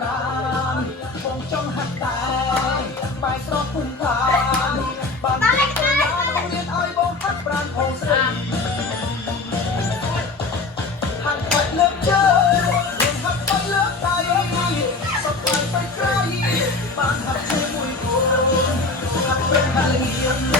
ปราณคงจ้องหักตายหมายตรอกพุ่งผ่านบ้านเด็กโรงเรียนอ้อยบงหักปราณโพสต์หักไปเลือกเจอเรียนหักไปเลือกใจสับไปไกลบ้านหักช่วยมุยโกหักเป็นทะเล